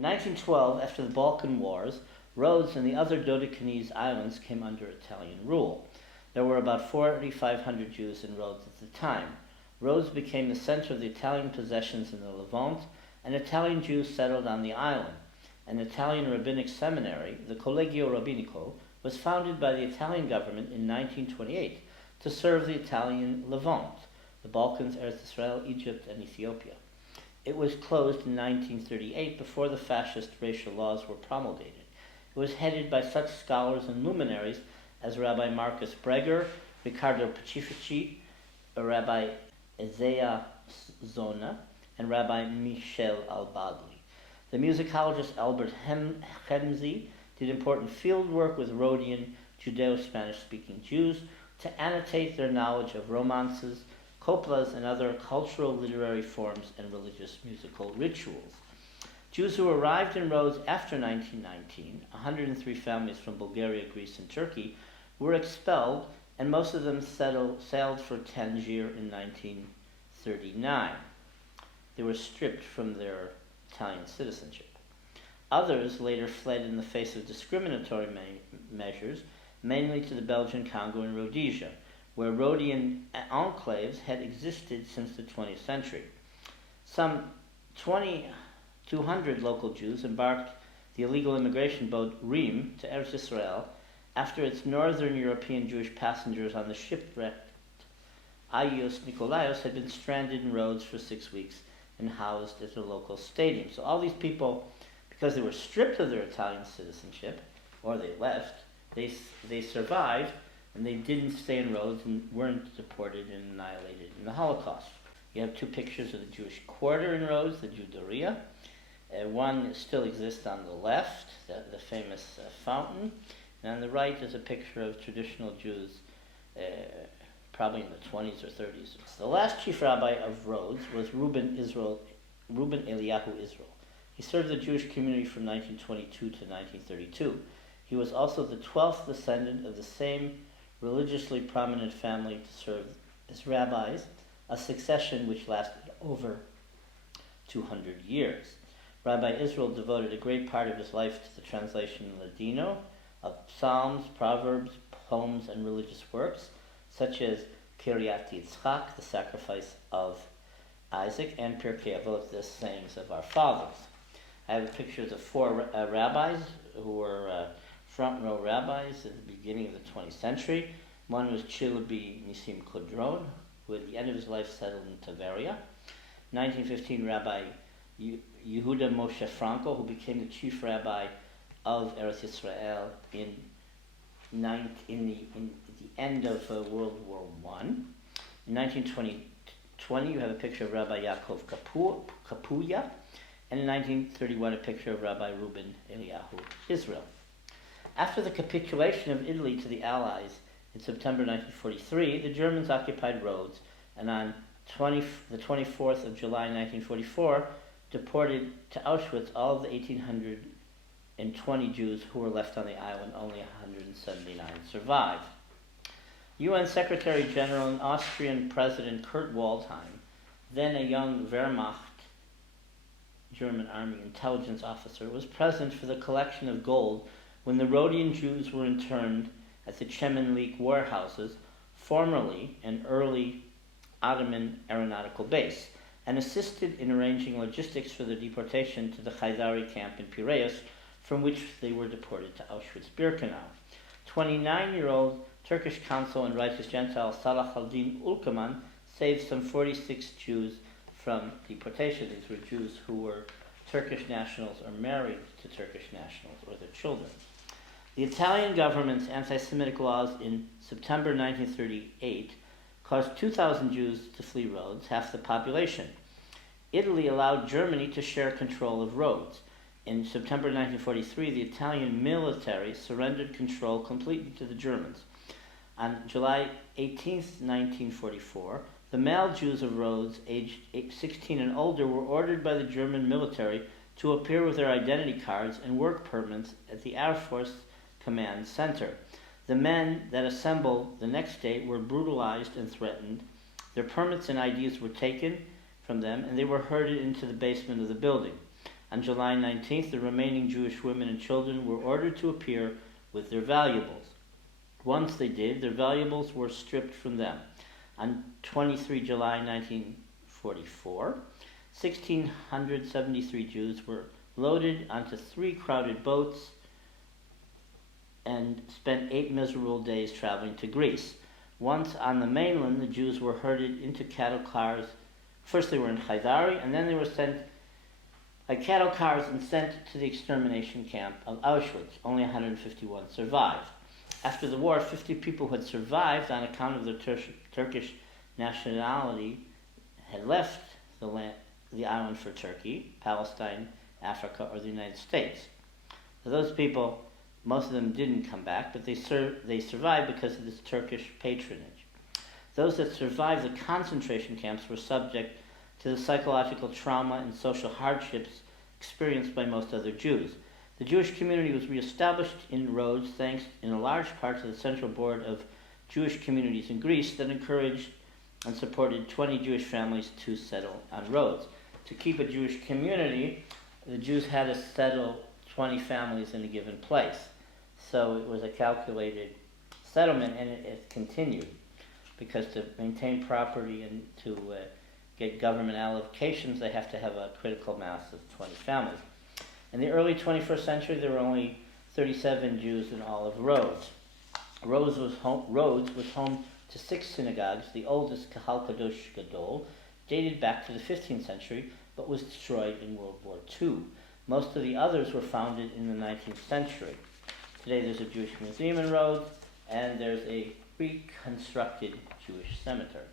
In 1912, after the Balkan Wars, Rhodes and the other Dodecanese islands came under Italian rule. There were about 4,500 Jews in Rhodes at the time. Rhodes became the center of the Italian possessions in the Levant, and Italian Jews settled on the island. An Italian rabbinic seminary, the Collegio Rabbinico, was founded by the Italian government in 1928 to serve the Italian Levant, the Balkans, Eretz Israel, Egypt, and Ethiopia. It was closed in 1938 before the fascist racial laws were promulgated. It was headed by such scholars and luminaries as Rabbi Marcus Breger, Riccardo Pacifici, Rabbi Isaiah Zona, and Rabbi Michel Al-Badli. The musicologist Albert Hemzi did important field work with Rhodian Judeo-Spanish-speaking Jews to annotate their knowledge of romances, coplas, and other cultural literary forms and religious musical rituals. Jews who arrived in Rhodes after 1919, 103 families from Bulgaria, Greece, and Turkey, were expelled, and most of them sailed for Tangier in 1939. They were stripped from their Italian citizenship. Others later fled in the face of discriminatory measures, mainly to the Belgian Congo and Rhodesia, where Rhodian enclaves had existed since the 20th century. Some 2,200 local Jews embarked the illegal immigration boat Reem to Eretz Israel after its northern European Jewish passengers on the shipwrecked Agios Nikolaos had been stranded in Rhodes for 6 weeks and housed at the local stadium. So all these people, because they were stripped of their Italian citizenship, or they left, they survived, and they didn't stay in Rhodes and weren't deported and annihilated in the Holocaust. You have two pictures of the Jewish quarter in Rhodes, the Juderia. One still exists on the left, the famous fountain, and on the right is a picture of traditional Jews, probably in the 20s or 30s. The last chief rabbi of Rhodes was Reuben Eliyahu Israel. He served the Jewish community from 1922 to 1932. He was also the 12th descendant of the same religiously prominent family to serve as rabbis, a succession which lasted over 200 years. Rabbi Israel devoted a great part of his life to the translation in Ladino of Psalms, Proverbs, poems, and religious works, such as Kiryat Yitzchak, the sacrifice of Isaac, and Pirkei Avot, the sayings of our fathers. I have pictures of four rabbis who were front row rabbis at the beginning of the 20th century. One was Chilabi Nisim Kudron, who at the end of his life settled in Tveria. 1915, Rabbi Yehuda Moshe Franco, who became the chief rabbi of Eretz Yisrael in the end of World War I. In 1920, you have a picture of Rabbi Yaakov Kapuya, and in 1931, a picture of Rabbi Reuben Eliyahu Israel. After the capitulation of Italy to the Allies in September 1943, the Germans occupied Rhodes, and on the 24th of July 1944, deported to Auschwitz all of the 1,820 Jews who were left on the island. Only 179 survived. UN Secretary General and Austrian President Kurt Waldheim, then a young Wehrmacht German Army intelligence officer, was present for the collection of gold when the Rhodian Jews were interned at the Chemenlik warehouses, formerly an early Ottoman aeronautical base, and assisted in arranging logistics for the deportation to the Khaizari camp in Piraeus, from which they were deported to Auschwitz-Birkenau. 29-year-old Turkish consul and righteous Gentile Salah al-Din Ulkaman saved some 46 Jews from deportation. These were Jews who were Turkish nationals or married to Turkish nationals or their children. The Italian government's anti-Semitic laws in September 1938 caused 2,000 Jews to flee Rhodes, half the population. Italy allowed Germany to share control of Rhodes. In September 1943, the Italian military surrendered control completely to the Germans. On July 18, 1944, the male Jews of Rhodes, aged 16 and older, were ordered by the German military to appear with their identity cards and work permits at the Air Force Command Center. The men that assembled the next day were brutalized and threatened. Their permits and IDs were taken from them, and they were herded into the basement of the building. On July 19th, the remaining Jewish women and children were ordered to appear with their valuables. Once they did, their valuables were stripped from them. On 23 July 1944, 1,673 Jews were loaded onto 3 crowded boats and spent 8 miserable days traveling to Greece. Once on the mainland, the Jews were herded into cattle cars. First they were in Haidari, and then they were sent by cattle cars and sent to the extermination camp of Auschwitz. Only 151 survived. After the war, 50 people who had survived on account of their Turkish nationality had left the island for Turkey, Palestine, Africa, or the United States. So those people, most of them didn't come back, but they survived because of this Turkish patronage. Those that survived the concentration camps were subject to the psychological trauma and social hardships experienced by most other Jews. The Jewish community was reestablished in Rhodes thanks in a large part to the Central Board of Jewish Communities in Greece that encouraged and supported 20 Jewish families to settle on Rhodes. To keep a Jewish community, the Jews had to settle 20 families in a given place. So it was a calculated settlement, and it continued, because to maintain property and to get government allocations, they have to have a critical mass of 20 families. In the early 21st century, there were only 37 Jews in all of Rhodes. Rhodes was home to 6 synagogues, the oldest, Kahal Kadosh Gadol, dated back to the 15th century, but was destroyed in World War II. Most of the others were founded in the 19th century. Today there's a Jewish museum in Rhodes, and there's a reconstructed Jewish cemetery.